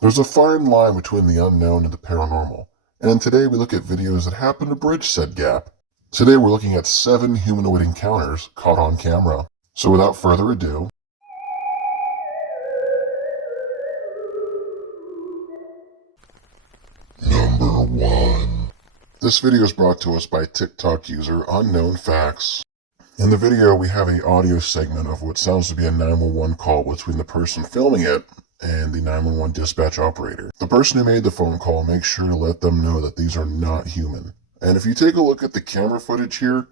There's a fine line between the unknown and the paranormal, and today we look at videos that happen to bridge said gap. Today we're looking at 7 humanoid encounters caught on camera. So without further ado, Number 1. This video is brought to us by TikTok user Unknown Facts. In the video we have an audio segment of what sounds to be a 911 call between the person filming it and the 911 dispatch operator. The person who made the phone call makes sure to let them know that these are not human. And if you take a look at the camera footage here,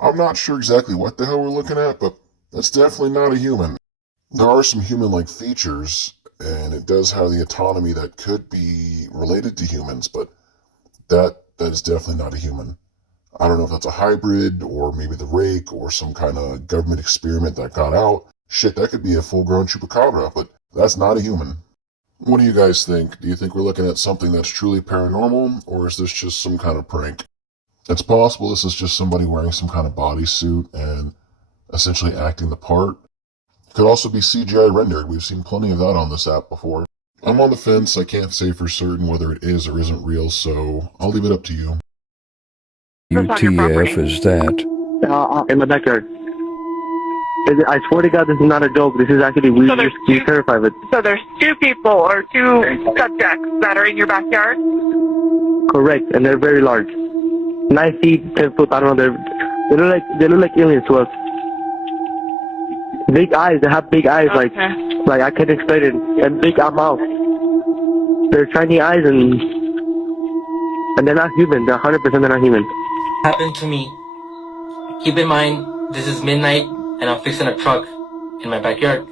I'm not sure exactly what the hell we're looking at, but that's definitely not a human. There are some human-like features, and it does have the autonomy that could be related to humans, but that is definitely not a human. I don't know if that's a hybrid, or maybe the rake, or some kind of government experiment that got out. Shit, that could be a full-grown chupacabra, but that's not a human. What do you guys think? Do you think we're looking at something that's truly paranormal, or is this just some kind of prank? It's possible this is just somebody wearing some kind of bodysuit and essentially acting the part. It could also be CGI rendered. We've seen plenty of that on this app before. I'm on the fence. I can't say for certain whether it is or isn't real, so I'll leave it up to you. UTF is that? In my backyard. I swear to God, this is not a joke. This is actually, we terrified of it. So there's 2 people or 2 subjects that are in your backyard? Correct, and they're very large. 9 feet, 10 foot, I don't know, they look like aliens to us. Big eyes, they have big eyes, Okay. like I can't explain it, and big mouth. They're shiny eyes, and they're not human, they're 100% they're not human. Happened to me. Keep in mind, this is midnight, and I'm fixing a truck in my backyard.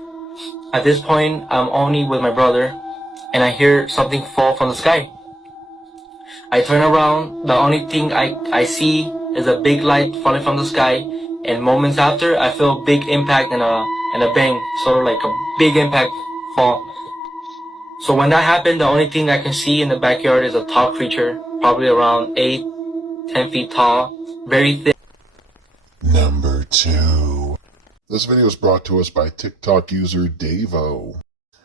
At this point, I'm only with my brother, and I hear something fall from the sky. I turn around, the only thing I see is a big light falling from the sky, and moments after, I feel a big impact and a bang, sort of like a big impact fall. So when that happened, the only thing I can see in the backyard is a tall creature, probably around 8-10 feet tall, very thin. Number 2. This video is brought to us by TikTok user Davo.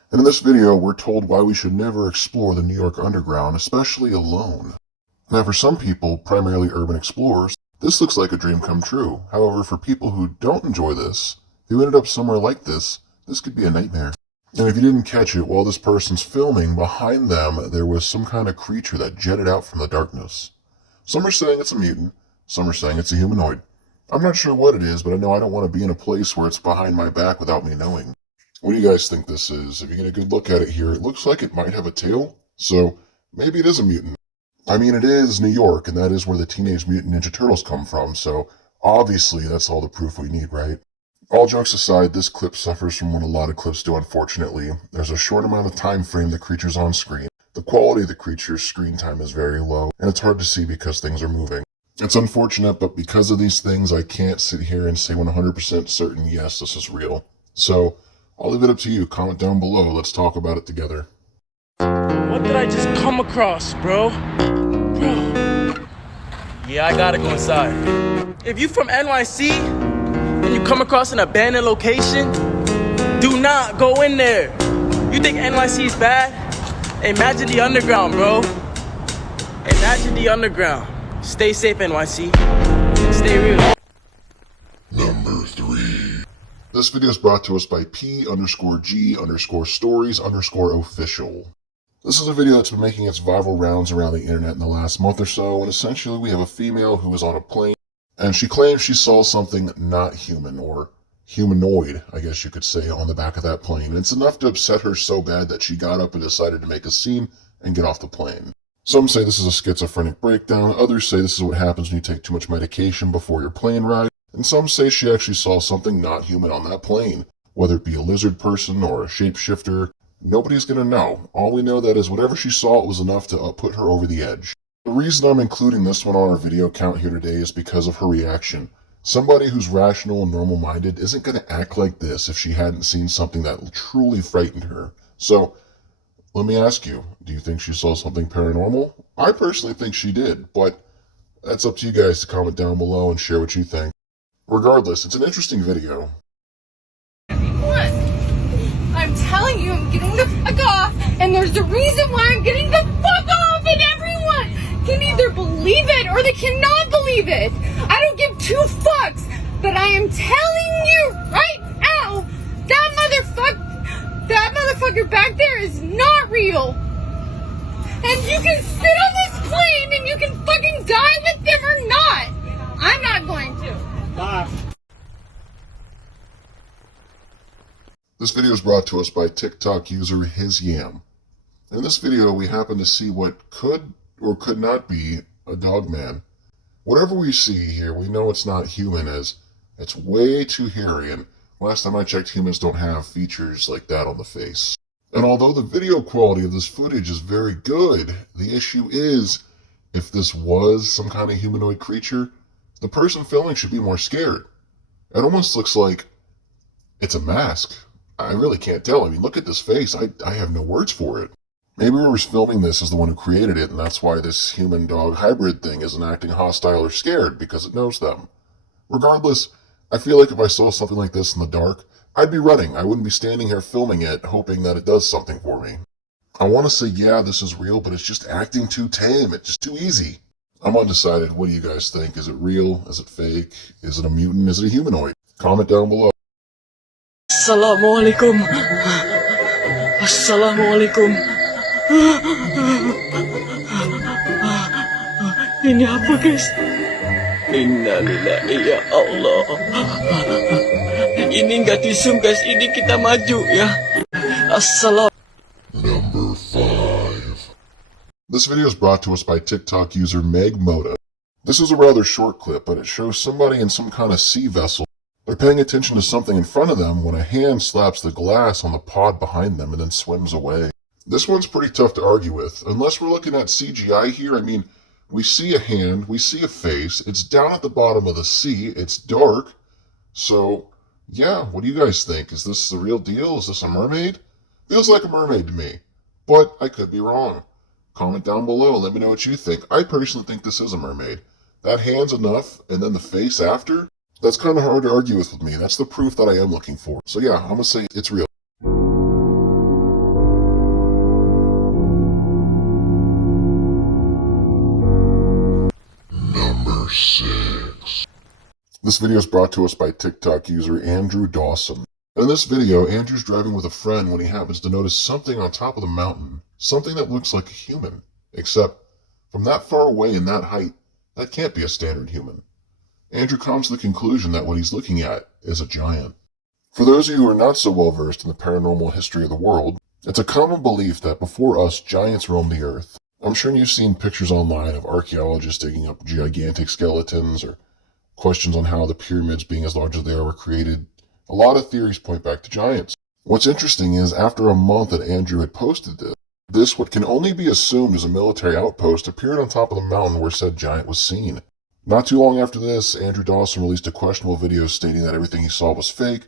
And in this video, we're told why we should never explore the New York Underground, especially alone. Now, for some people, primarily urban explorers, this looks like a dream come true. However, for people who don't enjoy this, who ended up somewhere like this could be a nightmare. And if you didn't catch it, while this person's filming, behind them, there was some kind of creature that jetted out from the darkness. Some are saying it's a mutant, some are saying it's a humanoid. I'm not sure what it is, but I know I don't want to be in a place where it's behind my back without me knowing. What do you guys think this is? If you get a good look at it here, it looks like it might have a tail, so maybe it is a mutant. I mean, it is New York, and that is where the Teenage Mutant Ninja Turtles come from, so obviously that's all the proof we need, right? All jokes aside, this clip suffers from what a lot of clips do, unfortunately. There's a short amount of time frame the creature's on screen. The quality of the creature's screen time is very low, and it's hard to see because things are moving. It's unfortunate, but because of these things, I can't sit here and say 100% certain, yes, this is real. So, I'll leave it up to you. Comment down below. Let's talk about it together. What did I just come across, bro? Yeah, I gotta go inside. If you from NYC and you come across an abandoned location, do not go in there. You think NYC is bad? Imagine the underground, bro. Imagine the underground. Stay safe, NYC. Stay real. Number 3. This video is brought to us by P_G_stories_official. This is a video that's been making its viral rounds around the internet in the last month or so, and essentially we have a female who is on a plane, and she claims she saw something not human, or humanoid, I guess you could say, on the back of that plane. And it's enough to upset her so bad that she got up and decided to make a scene and get off the plane. Some say this is a schizophrenic breakdown, others say this is what happens when you take too much medication before your plane ride, and some say she actually saw something not human on that plane. Whether it be a lizard person or a shapeshifter, nobody's gonna know. All we know that is whatever she saw, it was enough to put her over the edge. The reason I'm including this one on our video count here today is because of her reaction. Somebody who's rational and normal-minded isn't gonna act like this if she hadn't seen something that truly frightened her. So, let me ask you, do you think she saw something paranormal? I personally think she did, but that's up to you guys to comment down below and share what you think. Regardless, it's an interesting video. What? I'm telling you, I'm getting the fuck off. And there's a reason why I'm getting the fuck off, and everyone can either believe it or they cannot believe it. I don't give two fucks, but I am telling you right now, that motherfucker back there is not real. And you can sit on this plane and you can fucking die with them or not. I'm not going to. Bye. This video is brought to us by TikTok user HisYam. In this video, we happen to see what could or could not be a dog man. Whatever we see here, we know it's not human, as it's way too hairy, and last time I checked, humans don't have features like that on the face. And although the video quality of this footage is very good, the issue is, if this was some kind of humanoid creature, the person filming should be more scared. It almost looks like it's a mask. I really can't tell. I mean, look at this face. I have no words for it. Maybe whoever's filming this is the one who created it, and that's why this human-dog hybrid thing isn't acting hostile or scared, because it knows them. Regardless, I feel like if I saw something like this in the dark, I'd be running. I wouldn't be standing here filming it, hoping that it does something for me. I want to say, yeah, this is real, but it's just acting too tame. It's just too easy. I'm undecided. What do you guys think? Is it real? Is it fake? Is it a mutant? Is it a humanoid? Comment down below. Assalamualaikum. Assalamualaikum. Ini apa guys? Innalillahi ya Allah. Ini nggak disum guys, ini kita maju ya. Assalam. Number 5. This video is brought to us by TikTok user Meg Moda. This is a rather short clip, but it shows somebody in some kind of sea vessel. They're paying attention to something in front of them when a hand slaps the glass on the pod behind them and then swims away. This one's pretty tough to argue with. Unless we're looking at CGI here, I mean, we see a hand, we see a face, it's down at the bottom of the sea, it's dark. So, yeah, what do you guys think? Is this the real deal? Is this a mermaid? Feels like a mermaid to me, but I could be wrong. Comment down below and let me know what you think. I personally think this is a mermaid. That hand's enough, and then the face after? That's kind of hard to argue with me. That's the proof that I am looking for. So yeah, I'm gonna say it's real. Number 6. This video is brought to us by TikTok user Andrew Dawson. In this video, Andrew's driving with a friend when he happens to notice something on top of the mountain. Something that looks like a human. Except, from that far away and that height, that can't be a standard human. Andrew comes to the conclusion that what he's looking at is a giant. For those of you who are not so well versed in the paranormal history of the world, it's a common belief that before us, giants roamed the earth. I'm sure you've seen pictures online of archaeologists digging up gigantic skeletons, or questions on how the pyramids, being as large as they are, were created. A lot of theories point back to giants. What's interesting is, after a month that Andrew had posted this, what can only be assumed is a military outpost, appeared on top of the mountain where said giant was seen. Not too long after this, Andrew Dawson released a questionable video stating that everything he saw was fake.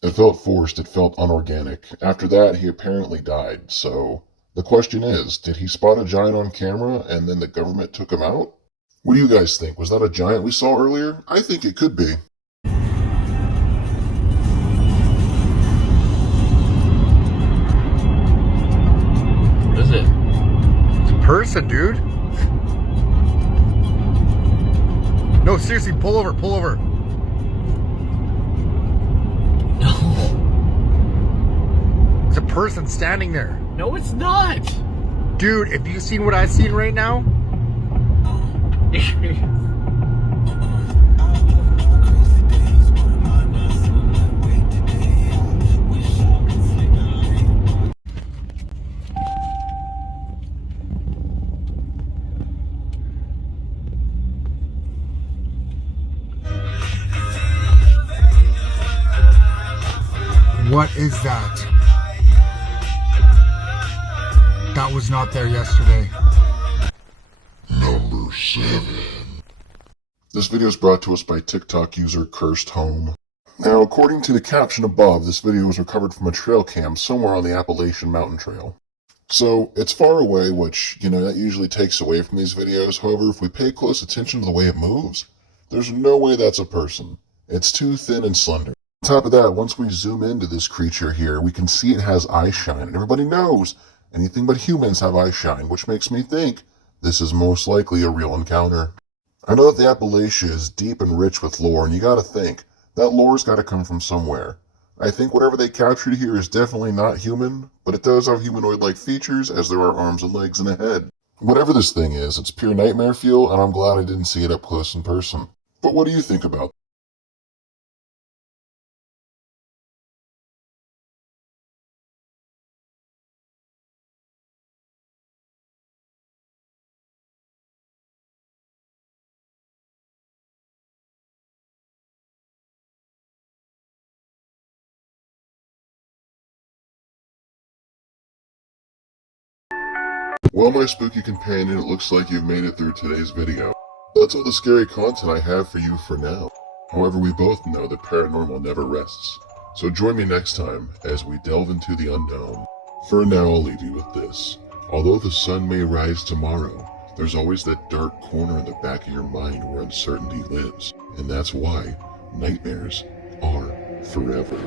It felt forced, it felt unorganic. After that, he apparently died. So, the question is, did he spot a giant on camera and then the government took him out? What do you guys think? Was that a giant we saw earlier? I think it could be. What is it? It's a person, dude. No, seriously, pull over, pull over. No. It's a person standing there. No, it's not. Dude, if you've seen what I've seen right now, what is that? That was not there yesterday. Number 7. This video is brought to us by TikTok user Cursed Home. Now, according to the caption above, this video was recovered from a trail cam somewhere on the Appalachian Mountain Trail. So, it's far away, which, that usually takes away from these videos. However, if we pay close attention to the way it moves, there's no way that's a person. It's too thin and slender. On top of that, once we zoom into this creature here, we can see it has eye shine. And everybody knows Anything but humans have eyeshine, which makes me think this is most likely a real encounter. I know that the Appalachia is deep and rich with lore, and you gotta think, that lore's gotta come from somewhere. I think whatever they captured here is definitely not human, but it does have humanoid-like features as there are arms and legs and a head. Whatever this thing is, it's pure nightmare fuel, and I'm glad I didn't see it up close in person. But what do you think about it? Well, my spooky companion, it looks like you've made it through today's video. That's all the scary content I have for you for now. However, we both know that paranormal never rests. So join me next time as we delve into the unknown. For now, I'll leave you with this. Although the sun may rise tomorrow, there's always that dark corner in the back of your mind where uncertainty lives. And that's why nightmares are forever.